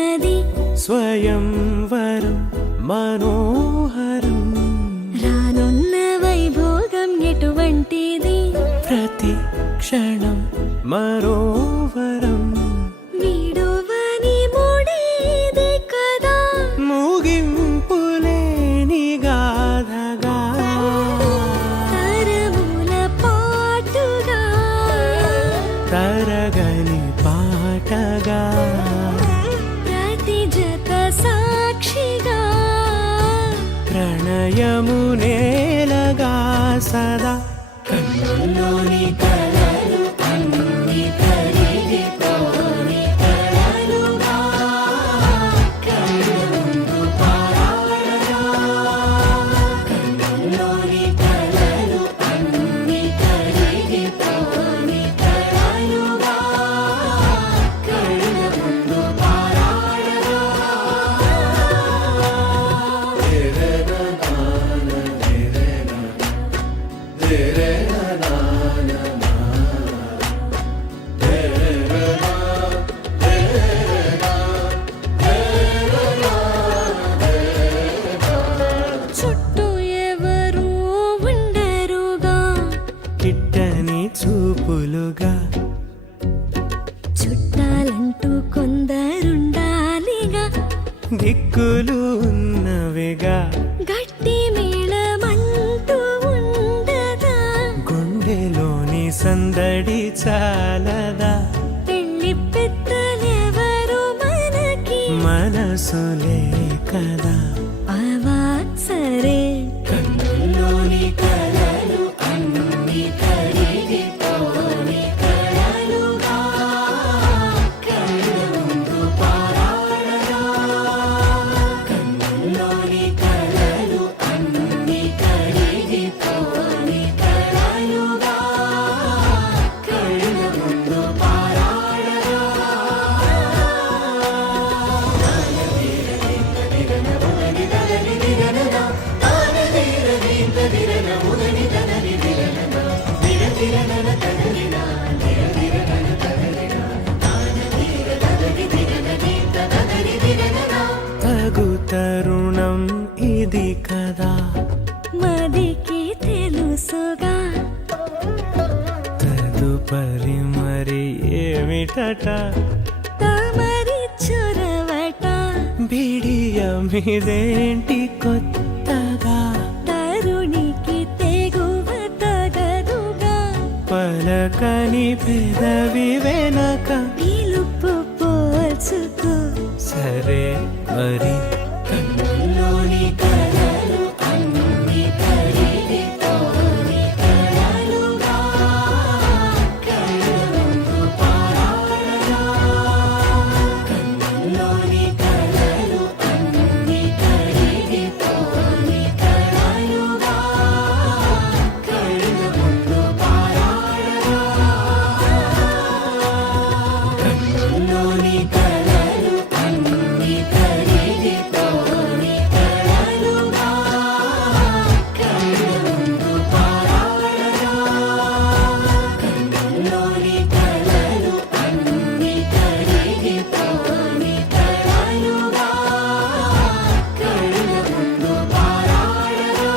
ఉన్నది స్వయంవరం మనోహరం రానున్న వైభోగం ఎటువంటిది ప్రతి క్షణం మరోవరం వీడువని మూడేది కదా ముగింపులేని గాథగా తరముల పాటుగా తరగని పాటగా ప్రతి జత సాక్షిగా ప్రణయము నేలగా సదా కన్నుల్లోని కలలు అన్ని కరిగిపోని కలలుగా కళ్ళ ముందు పారాడగా కన్నుల్లోని కలలు అన్ని కరిగిపోని కలలుగా కళ్ళ ముందు పారాడగా చుట్టూ ఎవరు ఉండరుగా కిట్టని చూపులుగా చుట్టాలంటూ కొందరుండాలిగా దిక్కులు ఉన్నవిగా గట్టి మేళమంటూ ఉండదా గుండెలోని సందడి చాలదా పెళ్లి పెద్దలెవరు మనకి మనసులే కదా అవా సరే కన్నుల్లోని కలలు అన్ని కరిగిపోని కలలుగా కళ్ళ ముందు పారాడగా కన్నుల్లోని కలలు అన్ని కరిగిపోని కలలుగా కళ్ళ ముందు పారాడగా తగు తరుణం ఇది కదా మదికి తెలుసుగా తదుపరి మరి ఏమిటట తమరి చొరవట బిడియమిదేంటి కొత్తగా తరుణికి తెగువ తగదుగా పలకని పెదవి వెనక పిలుపు పోల్చుకో సరే మరి కన్నుల్లోని కలలు అన్ని కరిగిపోని కలలుగా కళ్ళ ముందు పారాడగా కన్నుల్లోని కలలు అన్ని కరిగిపోని కలలుగా కళ్ళ ముందు పారాడగా కన్నుల్లోని కలలు అన్ని కరిగిపోని కలలుగా కళ్ళ ముందు పారాడగా కన్నుల్లోని కలలు అన్ని కరిగిపోని కలలుగా కళ్ళ ముందు పారాడగా